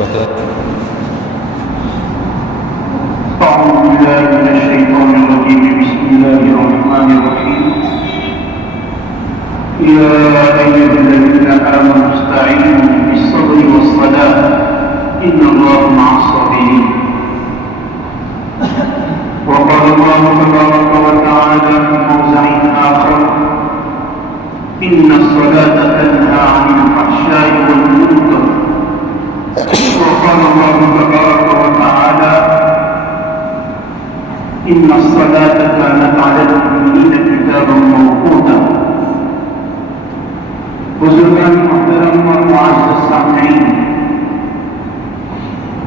وبركاته. أعوذ بالله من الشيطان الرجيم. بسم الله الرحمن الرحيم. يا أيها الذين آمنوا استعينوا بالصبر والصلاة إن الله مع الصابرين. وقال الله تبارك وتعالى في موضع آخر: إن الصلاة تنهى عن الفحشاء والمنكر. وقال الله تبارك وتعالى: إن الصلاة كانت على المؤمنين كتابا موقوتا. بزرگان محترم اور معزز سامعین،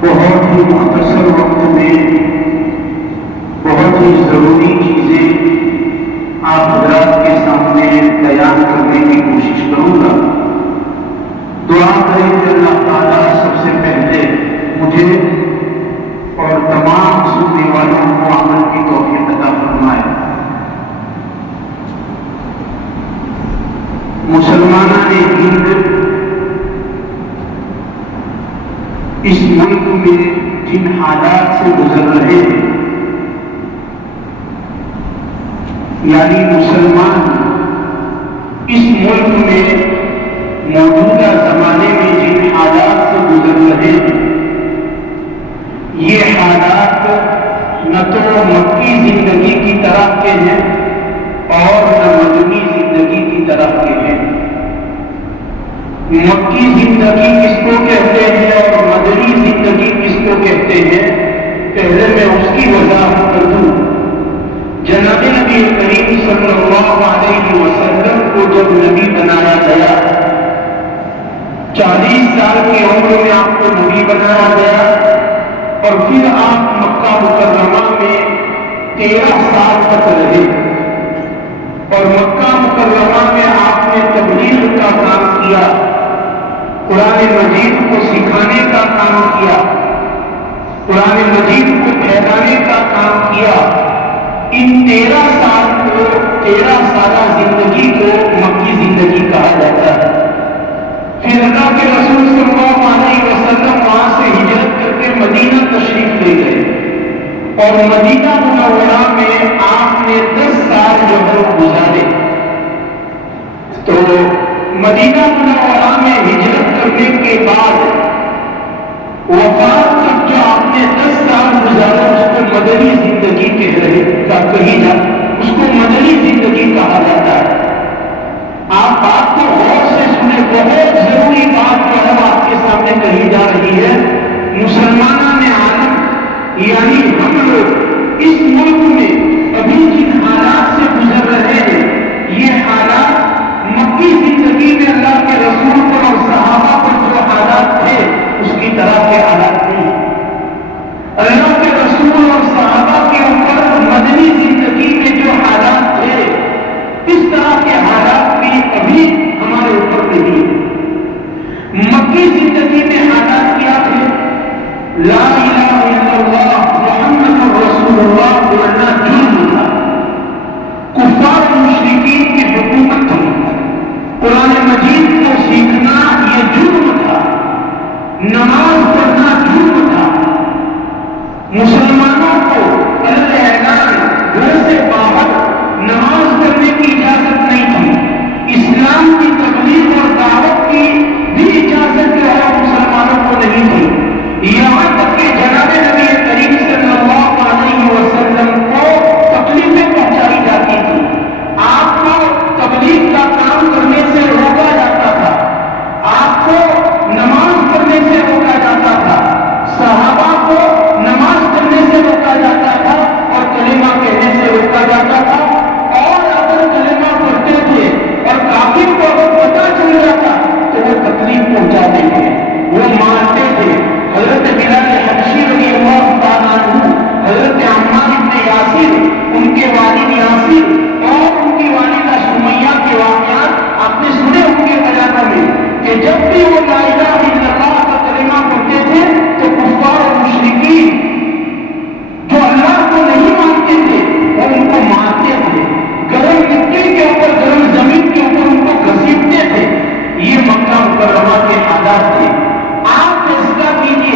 بہت ہی مختصر وقت میں بہت ہی ضروری چیزیں آپ حضرات کے سامنے بیان کرنے کی کوشش کروں گا. دعا کریں کہ اللہ تعالیٰ سب سے پہلے مجھے اور تمام سننے والوں کو عمل کی توفیق عطا فرمائے. مسلمانان ہند اس ملک میں جن حالات سے گزر رہے ہیں، یعنی مسلمان اس ملک میں موجودہ زمانے میں جن حالات سے گزر رہے ہیں، یہ حالات نہ تو مکی زندگی کی طرح کے ہیں اور نہ مدنی زندگی کی طرح کے ہیں. مکی زندگی کس کو کہتے ہیں اور مدنی زندگی کس کو کہتے ہیں، پہلے میں اس کی وضاحت کر دوں. جناب نبی کریم صلی اللہ علیہ وسلم کو جب نبی بنایا گیا، 40 سال کی عمر میں آپ کو نبی بنایا گیا، اور پھر آپ مکہ مکرمہ میں 13 سال تک رہے، اور مکہ مکرمہ میں آپ نے تبلیغ کا کام کیا، قرآن مجید کو سکھانے کا کام کیا، قرآن مجید کو پھیلانے کا کام کیا. ان 13 سال کو 13 سالہ زندگی کو مکی زندگی کہا جاتا ہے. پھر اللہ کے رسول صلی اللہ علیہ وسلم وہاں سے ہجرت کر کے مدینہ تشریف لے گئے، اور مدینہ منورہ میں آپ نے 10 سال جو ہے گزارے. تو مدینہ منورہ میں ہجرت کرنے کے بعد وفات تک جو آپ نے 10 سال گزارا، اس کو مدنی زندگی کہی جا اس کو مدنی زندگی کہا جاتا ہے. آپ بات کو غور سے سنیں، بہت ضروری بات جو ہے آپ کے سامنے کہی جا رہی ہے. مسلمانان عالم یعنی ہم لوگ اس ملک میں ابھی جن حالات سے گزر رہے ہیں، یہ حالات مکی زندگی میں اللہ کے رسول پر اور صحابہ پر جو حالات تھے اس کی طرح کے حالات نہیں. اللہ کے رسول اور صحابہ کے اوپر مدنی زندگی میں جو حالات تھے، اس طرح کے حالات بھی ابھی ہمارے اوپر نہیں ہے. مکی زندگی میں حالات کیا تھے؟ لا الہ الا اللہ محمد رسول اللہ بولنا جرم تھا، کفار مشرکین کی حکومت تھی، قرآن مجید کو سیکھنا یہ جرم تھا، نماز پڑھنا جرم تھا. مسلمانوں کو اعلان گھر سے باہر نماز پڑھنے کی اجازت نہیں تھی. اسلام کی تبلیغ اور دعوت کی بھی اجازت جو ہے مسلمانوں کو نہیں تھی. یہاں تک کہ جناب نبی کریم صلی اللہ علیہ وسلم کو تکلیفیں پہنچائی جاتی تھی. آپ کو تبلیغ کا کام کرنے سے روکا جاتا تھا، آپ کو نماز پڑھنے سے روکا جاتا تھا، صحابہ کو نماز پڑھنے سے روکا جاتا تھا اور کلمہ کہنے سے روکا جاتا تھا. اور اگر کلمہ پڑھتے تھے اور کافر کو اگر پتہ چل جاتا تو وہ تکلیف پہنچاتے تھے، وہ مارتے تھے. حضرت بلال حبشی رضی اللہ تعالیٰ عنہ، حضرت عمار بن یاسر، ان کے والد یاسر اور ان کی والدہ سمیہ کے واقعات آپ نے سنے ہوں گے بیانوں میں، کہ جب بھی وہ لا الہ الا اللہ کا کلمہ پڑھتے تھے تو کفار اور مشرکین جو اللہ کو نہیں مانتے تھے وہ ان کو مارتے تھے، گرم مٹی کے اوپر گرم زمین کے اوپر ان کو گھسیٹتے تھے. یہ مکہ مکرمہ کے حالات تھے. آپ فیصلہ کیجیے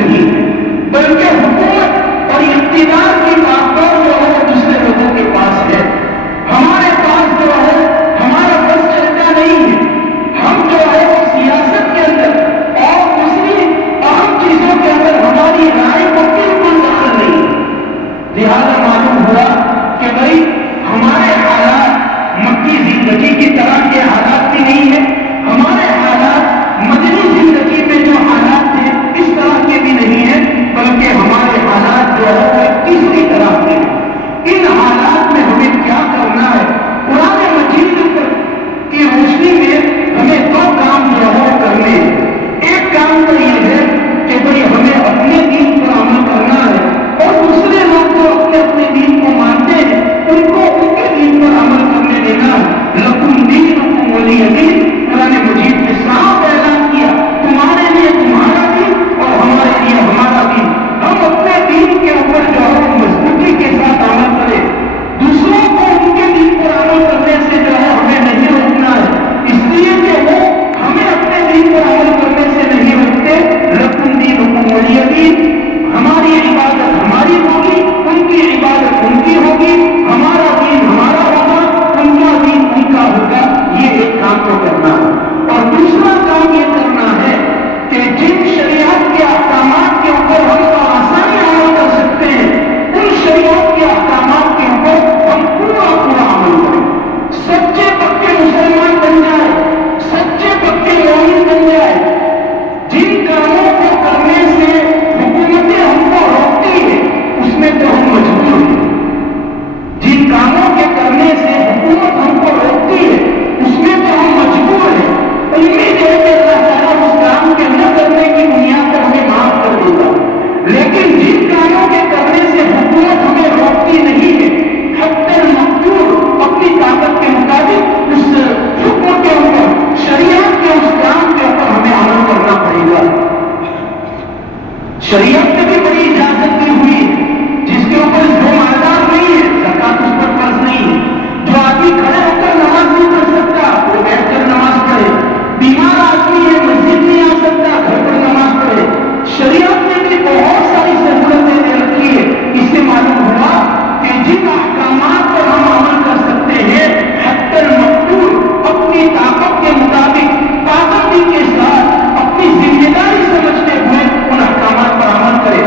نہیں ہے، بلکہ حکومت اور اقتدار کی طاقت جو ہے وہ دوسرے لوگوں کے پاس ہے. ہمارے پاس جو ہے ہمارا بس چلتا نہیں ہے. ہم جو ہے وہ سیاست کے اندر اور دوسری اہم چیزوں کے اندر ہماری رائے کو بالکل دخل نہیں ہے. لہٰذا معلوم ہوا کہ بھائی ہمارے حالات مکی زندگی کی طرح کے حالات بھی نہیں ہیں، ہمارے حالات مدنی زندگی میں جو حالات تھے اس طرح کے بھی نہیں ہیں، بلکہ ہمارے حالات جو ہے وہ تیسری طرح کے ہیں. ان حالات میں ہمیں کیا کرنا ہے؟ قرآن مجید کی روشنی میں ہمیں دو کام جو ہے کرنے ہیں. ایک کام تو یہ ہے کہ بھائی ہمیں اپنے دین پر عمل کرنا ہے، اور دوسرے لوگ جو اپنے دین کو مانتے ہیں ان کو ان کے دین پر عمل کرنے دینا. لکم دینکم ولی دین، قرآن مجید نے صاف اعلان کیا تمہارے لیے تمہارا دین اور ہمارے لیے ہمارا دین. ہم اپنے دین کے اوپر جو ہے مضبوطی کے ساتھ عمل کریں، دوسروں کو ان کے دین پر عمل کرنے سے جو ہے ہمیں نہیں روکنا ہے، اس لیے کہ وہ ہمیں اپنے دین پر عمل کرنے سے نہیں روکتے. لکم دینکم ولی دین، ہماری عبادت ہماری ہوگی، ان کی عبادت ان کی ہوگی، ہمارا دین ہمارا ہوگا، ان کا دین ان کا ہوگا. یہ ایک کام کو کرنا ہے. اور دوسرا کام یہ کرنا ہے کہ جن شریعت کے احکامات کے اوپر ہم آسانی عمل کر سکتے ہیں ان شریعت کے احکامات کے اوپر ہم پورا عمل کریں. سچے پکے مسلمان بن جائے، سچے پکے مومن بن جائے. جن کاموں کو کرنے سے حکومتیں ہم کو روکتی ہے اس میں تو ہم مجبور ہیں. جن کاموں کے کرنے سے حکومت ہم کو روکتی ہے اس میں تو ہم مجبور ہیں. امید ہے کہ اللہ تعالیٰ اس کام کے نہ کرنے کی بنیاد پر ہمیں معاف کر دے گا. لیکن جن کاموں کے کرنے سے حکومت ہمیں روکتی نہیں ہے، حتی المقدور اپنی طاقت کے مطابق اس حکم کے اوپر، شریعت کے اس کام کے اوپر ہمیں عمل کرنا پڑے گا. شریعت نے بھی بڑی اجازت دی ہوئی ہے. جس کے اوپر جو مالدار نہیں ہے زکات اس پر فرض نہیں ہے. جو آدمی کھڑے ہو کر نماز نہیں پڑھ سکتا وہ بیٹھ کر نماز پڑھے. بیمار آدمی ہے مسجد نہیں آ سکتا گھر پر نماز پڑھے. شریعت نے بھی بہت ساری سہولتیں دے رکھی ہے. اس سے معلوم ہوا کہ جن احکامات پر ہم عمل کر سکتے ہیں حتی المقدور اپنی طاقت کے مطابق پابندی کے ساتھ اپنی ذمہ داری سمجھتے ہوئے ان احکامات پر عمل کرے.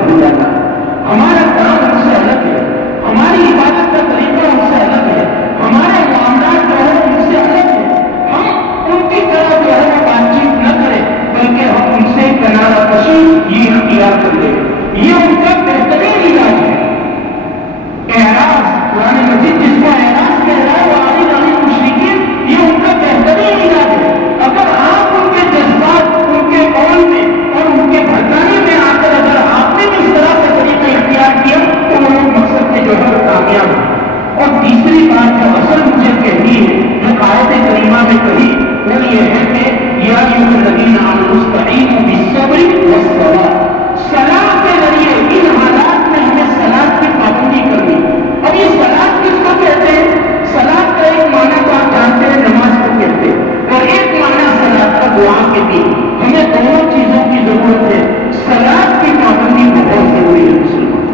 بھول جانا. ہمارا کام ان سے الگ ہے, ہماری عبادت کا طریقہ ان سے الگ ہے, ہمارے معاملات جو ہے ان سے الگ ہے. ہم ان کی طرح جو ہے بات چیت نہ کریں, بلکہ ہم ان سے کنارہ کشی یہ اختیار کر لیں. یہ ان کا بہترین علاج ہے. اعراض, قرآن مجید جس کو اعراض کہہ رہا ہے وہ عالم عالم مشرکین, یہ ان کا بہترین علاج ہے. اگر آپ ان کے جذبات, ان کے قول میں اور ان کے بھٹکانے میں آ کر اگر آپ نے اس طرح کا طریقہ اختیار کیا تو وہ مقصد میں جو ہے وہ کامیاب ہے. اور تیسری بات جو اصل مجھے کہنی ہے, جو آیت کریمہ میں کہی, وہ یہ ہے کہ یا ایھا الذین آمنوا استعینوا بالصبر والصلاۃ. صلاۃ کے ذریعے ان حالات میں ہمیں صلاۃ کی پابندی کرنی. اب یہ صلاۃ کس کو کہتے ہیں؟ صلاۃ کا ایک معنی تو آپ جانتے ہیں, نماز کو کہتے ہیں, اور ایک معنی صلاۃ کا دعا کے بھی. ہمیں دونوں چیزوں کی ضرورت ہے. صلاۃ کی پابندی بہت ضروری ہے مسلمان.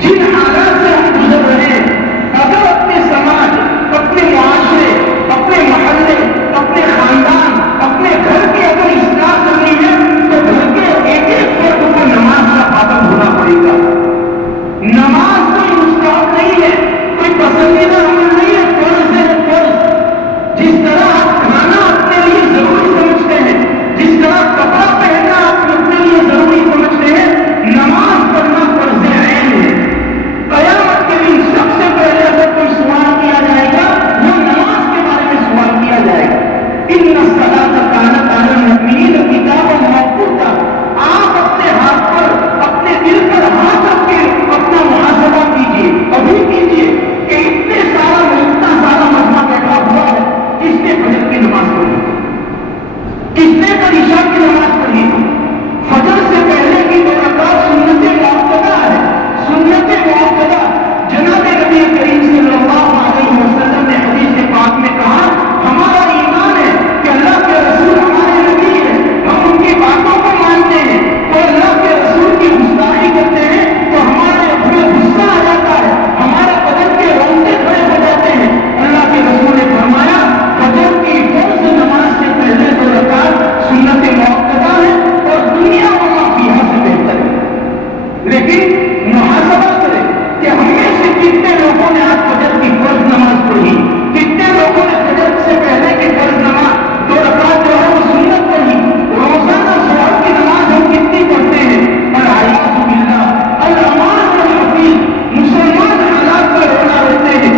جن حالات سے ہم گزر رہے ہیں, اگر اپنے سماج, اپنے معاشرے, اپنے محلے, اپنے خاندان, اپنے گھر کی اگر اصلاح کرنی ہے تو گھر کے ایک ایک فرد کو نماز کا پابند ہونا پڑے گا. نماز کوئی مستحب نہیں ہے, کوئی پسندیدہ عمل نہیں ہے, فرض ہے فرض. جس طرح آپ کھانا اپنے لیے ضروری سمجھتے ہیں, جس طرح کپڑا پہننا آپ اپنے لیے ضروری سمجھتے ہیں, نماز پڑھنا فرض عین ہے. قیامت کے دن سب سے پہلے اگر کوئی سوال کیا جائے گا وہ نماز کے بارے میں سوال کیا جائے گا. ان الصلاۃ کانت علی المؤمنین کتابا موقوتا. آپ اپنے ہاتھ پر, اپنے دل پر ہاتھ رکھ کے اپنا محاسبہ کیجیے, ابھی کیجیے کہ اتنے سارا مجمع بیٹھا ہوا ہے, کس نے فجر کی نماز پڑھی, کس نے عشاء کی نماز پڑھی. فجر سے پہلے کی دو رکعت سنت مؤکدہ ہے, سنت مؤکدہ. جناب نبی کریم صلی اللہ علیہ وسلم نے حدیث پاک میں کہا, ہمارا ایمان ہے کہ اللہ کے رسول ہمارے نبی ہیں, ہم ان کی باتوں کو مانتے ہیں, اور اللہ کے رسول کی گستاخی کرتے ہیں تو ہمارے اپنے غصہ آ جاتا ہے, ہمارے بدن کے رونگٹے کھڑے ہو جاتے ہیں. اللہ کے رسول نے فرمایا فجر کی فرض نماز سے پہلے دو رکعت سنت مؤکدہ ہے اور دنیا و ما فیہا سے بہتر ہے. لیکن محاسبہ کریں کہ ہم میں سے کتنے لوگوں نے آج فجر کی فرض نماز پڑھی, کتنے لوگوں نے فجر سے پہلے کی فرض نماز دو رکعت جو ہے وہ سنت پڑھی. روزانہ ظہر کی نماز ہم کتنی پڑھتے ہیں؟ العیاذ باللہ. الامان والحفیظ. مسلمان حالات پر رونا روتے ہیں.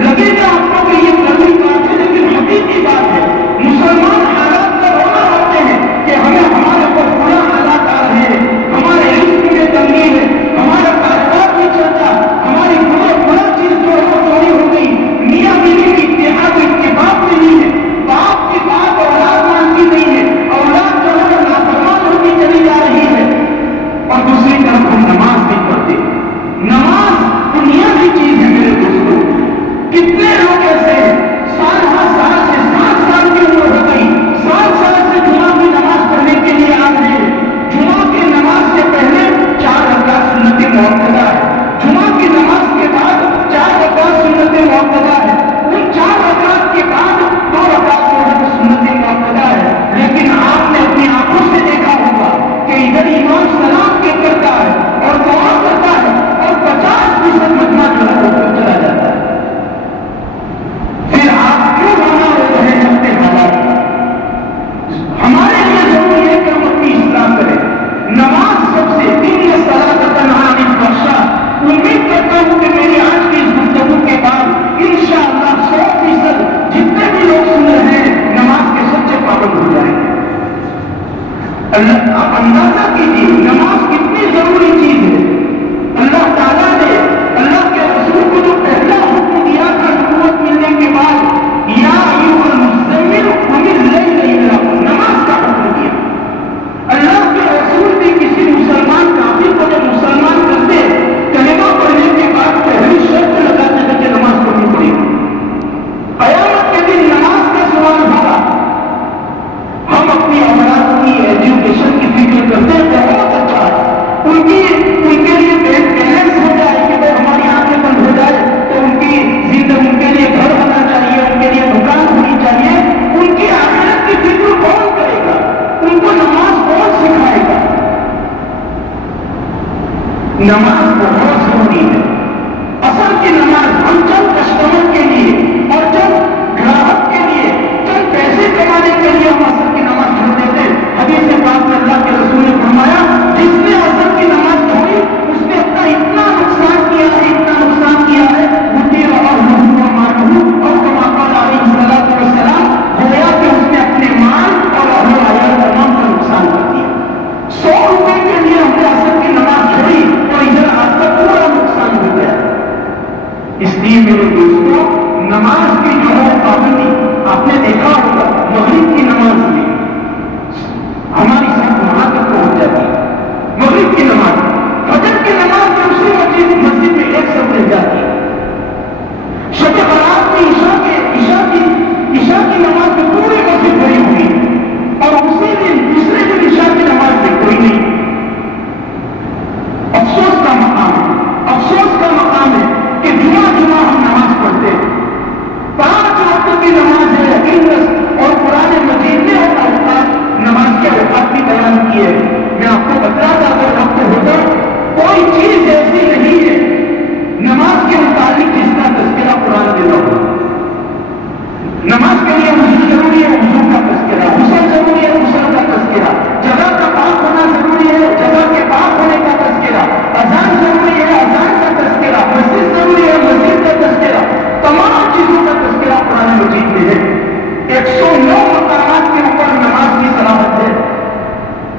لگے گا آپ کو کہ یہ کڑوی بات ہے, لیکن حقیقی بات ہے. مسلمان حالات پر رونا روتے ہیں کہ ہمارے اوپر بڑا حالات آ رہے ہیں, ہمارے علم میں تنگی ہے, ہمارے نماز بہت ضروری ہے. اصل کی نماز ہم چند کسٹمر کے لیے اور چند گراہک کے لیے چند پیسے کمانے کے لیے ہم اصل کی نماز چھوڑ دیتے ہیں. حدیث پاک میں اللہ کے رسول نے فرمایا جس نے اصل کی نماز چھوڑی اس نے اپنا اتنا نقصان کیا ہے اور کماقال علیہ السلام گویا کہ اس نے اپنے مال اور اہل عیال تمام کا نقصان کر دیا. 100 روپے کے لیے ہم نے اصل کی نماز چھوڑی اور ادھر آپ کا پورا نقصان ہو گیا. اس لیے میرے دوستوں نماز کی جو ہے پابندی آپ نے دیکھا ہوگا مغرب کی نماز میں ہماری سب وہاں تک پہنچ جاتی ہے. مغرب کی نماز فجر کی نماز میں اسی مسجد میں ایک سب رہ جاتی ہے. شب برات میں عشاء کی نماز میں پوری مسجد بھری ہوئی اور اسی دن دوسرے دن عشاء کی نماز میں کوئی نہیں. افسوس کا مقام ہے کہ جمعہ ہم نماز پڑھتے ہیں. 5 وقت کی نماز ہے اور قرآن مجید نے نماز کے اوقات بھی بیان کیے. میں آپ کو بتا رہا تھا اگر وقت ہوتا کوئی چیز ایسی نہیں ہے نماز کے متعلق جس کا تذکرہ قرآن دیتا ہو. نماز کے لیے وضو ضروری ہے, وضو کا تذکرہ. غسل ضروری ہے, غسل کا تذکرہ. جگہ کا پاک ہونا ضروری ہے, جگہ کے پاک ہونے کا تذکرہ. اذان ضروری ہے, اذان کا تذکرہ. مسجد ضروری ہے, مسجد کا تذکرہ. تمام چیزوں کا تذکرہ قرآن مجید میں ہے. 109 مقامات کے اوپر نماز کی صلاحت ہے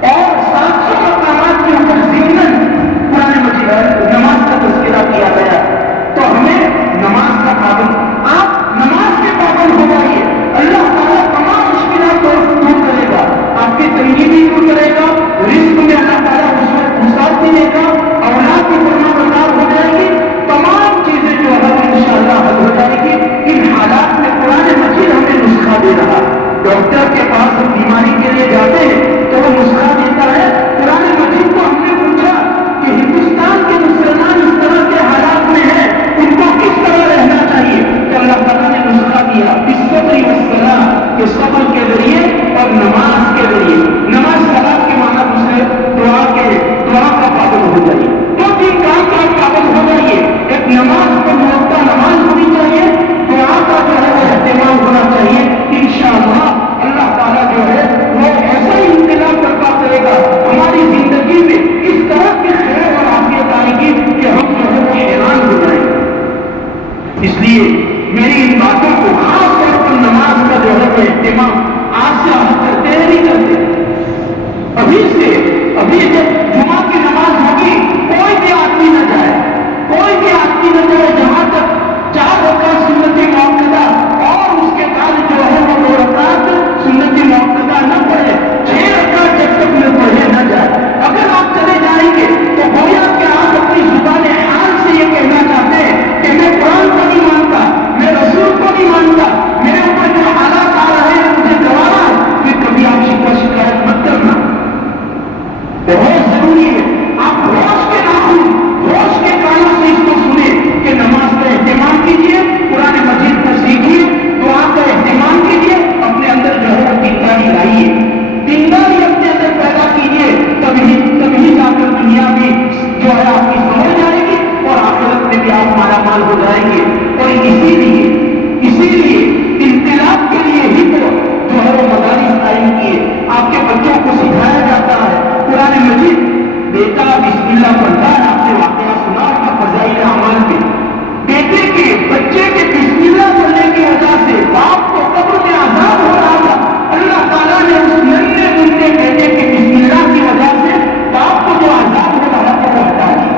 اور 700 مقامات کے اوپر ضمن قرآن مجید نماز کا تذکرہ کیا گیا. تو ہمیں نماز کا پابند آپ نماز کے پابند ہو جائیے. اللہ تعالیٰ تمام مشکلات دور کرے گا, آپ کی تنگی بھی دور کرے گا, رزق میں اللہ تعالیٰ وسعت بھی دے گا, اولاد کی فرمانبردار ہو جائے گی, تمام چیزیں جو ہے انشاءاللہ حل ہو جائے گی. ان حالات میں قرآن مجید ہمیں نسخہ دے رہا. ڈاکٹر کے پاس ہم بیماری کے لیے جاتے ہیں تو وہ نسخہ دیتا ہے. قرآن مجید کو ہم نے پوچھا کہ ہندوستان کے مسلمان اس طرح کے حالات میں ہیں, ان کو کس طرح رہنا چاہیے, تو اللہ تعالیٰ نے نسخہ دیا بالصبر والصلاۃ کہ صبر کے ذریعے اور نماز کے ذریعے. نماز صلاۃ کے معنی دوسرے دعا کا پابند ہو جائیے. 2-3 کام کا پابند ہو جائیے. ایک نماز کو وقتہ نماز ہونی چاہیے, دعا کا جو ہے وہ اہتمام ہونا چاہیے. انشاءاللہ اللہ تعالیٰ جو ہے وہ ایسا ہی انقلاب برپا کرے گا ہماری زندگی میں, اس طرح کی خیر اور عافیت آئے گی کہ ہم جو ہے وہ حیران ہو جائیں گے. اس لیے میری ان باتوں کو خاص طور پر نماز کا جو ہے وہ اہتمام آج سے ہم کرتے ہیں نہیں کرتے. ابھی جب جمعہ کی نماز ہوگی کوئی بھی آدمی نہ جائے جہاں تک 4 رکعت سنت موقدہ اور اس کے بعد جو ہے وہ 2 رکعت سنت موقدہ نہ پڑھے, 6 رکعت جب تک نہ پڑھے نہ جائے. اگر آپ چلے جائیں گے تو گویا کہ آپ اپنی زبان حال سے یہ کہنا چاہتے ہیں کہ میں قرآن کو نہیں مانتا, میں رسول کو نہیں مانتا, میرے اوپر جو حالات آ رہے ہیں مجھے گوارا ہے. پھر کبھی آپ شکایت مت کرنا. بہت ضروری ہے آپ ہوش کے کانوں سے اس کو سنیں کہ نماز کا اہتمام کیجیے, قرآن مجید کو سیکھیے, دعا کا اہتمام کیجیے, اپنے اندر جو ہے وہ دینداری لائیے, دینداری اپنے اندر پیدا کیجیے. تبھی جا کر دنیا میں جو ہے آپ کی سمجھ جائے گی اور آخرت میں بھی آپ مالا مال ہو جائیں گے. اور اسی لیے انقلاب کے لیے ہی تو جو ہے وہ مدارس قائم کیے, آپ کے بچوں کو سکھایا جاتا ہے قرآن مجید. بیٹا بسم اللہ پڑھتا ہے, آپ نے واقعہ سنا ہوگا فضائل اعمال میں. بچے کے بسم اللہ پڑھنے کی وجہ سے باپ کو قبر میں عذاب ہو رہا تھا. اللہ تعالیٰ نے اس ننھے منھے بیٹے کے بسم اللہ کی وجہ سے باپ کو جو عذاب ہو رہا تھا وہ ہٹا دیا.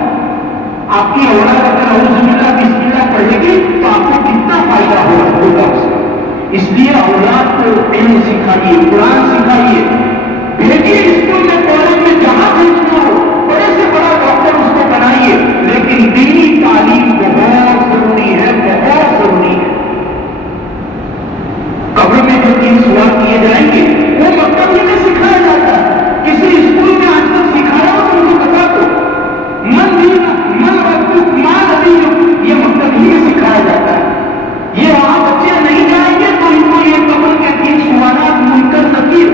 آپ کی اولاد اگر اعوذ باللہ بسم اللہ پڑھے گی تو آپ کو کتنا فائدہ ہوگا اس کا. اس لیے اولاد کو علم سکھائیے, قرآن سکھائیے, بھیجیے اسکول میں, کالج میں, جہاں بھیجنا ہو, بڑے سے بڑا ڈاکٹر اس کو بنائیے. لیکن دینی تعلیم بہت ضروری ہے, بہت ضروری ہے. قبر میں جو 3 سوال کیے جائیں گے وہ مکتب میں سکھایا جاتا ہے. کسی اسکول میں آج تک سکھایا ہو تو مجھے بتا دو. یہ مکتب ہی میں سکھایا جاتا ہے. یہ وہاں بچے نہیں جائیں گے تو ان کو یہ قبر کے 3 سوالات منکر نکیر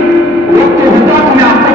وقت ہوتا تو میں آپ کو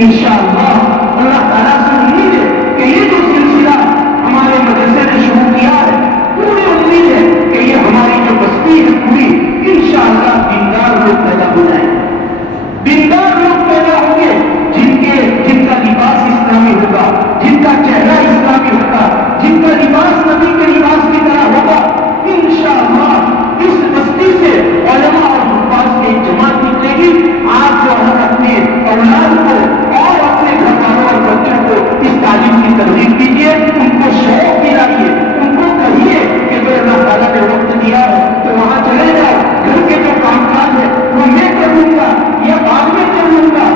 انشاءاللہ اللہ تعالیٰ سے امید ہے کہ یہ جو سلسلہ ہمارے مدرسے نے شروع کیا ہے، پوری امید ہے کہ یہ ہماری جو بستی ہے پوری انشاءاللہ دیندار لوگ پیدا ہو جائیں گے، دیندار لوگ پیدا ہوں گے، جن کا لباس اسلامی ہوگا، جن کا چہرہ اسلامی ہوگا، جن کا لباس نبی کے لباس کی طرح ہوگا۔ انشاءاللہ اس بستی سے علماء اور حفاظ کی ایک جماعت نکلے گی۔ آپ جو ہے اپنے اولاد کو اور اپنے گھر والوں اور بچوں کو اس تعلیم کی ترغیب دیجیے، ان کو شوق دلائیے، ان کو کہیے کہ جو اللہ تعالیٰ نے وقت دیا ہے تو وہاں چلے جاؤ، گھر کے جو کام کاج ہے وہ میں کر لوں گا یا بعد میں کر لوں گا،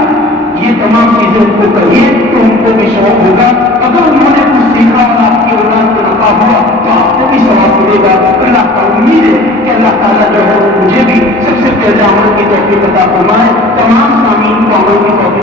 یہ تمام چیزیں ان کو کہیے تو ان کو بھی شوق ہوگا۔ اگر انہوں نے کچھ سیکھا اور آپ کی اولاد کو نفع ہوا تو آپ کو بھی ثواب ملے گا۔ اللہ کا امید ہے کہ اللہ تعالیٰ جو ہے مجھے بھی سب سے پہلے عمل کی توفیق عطا فرمائے، تمام سامعین کو عمل کی توفیق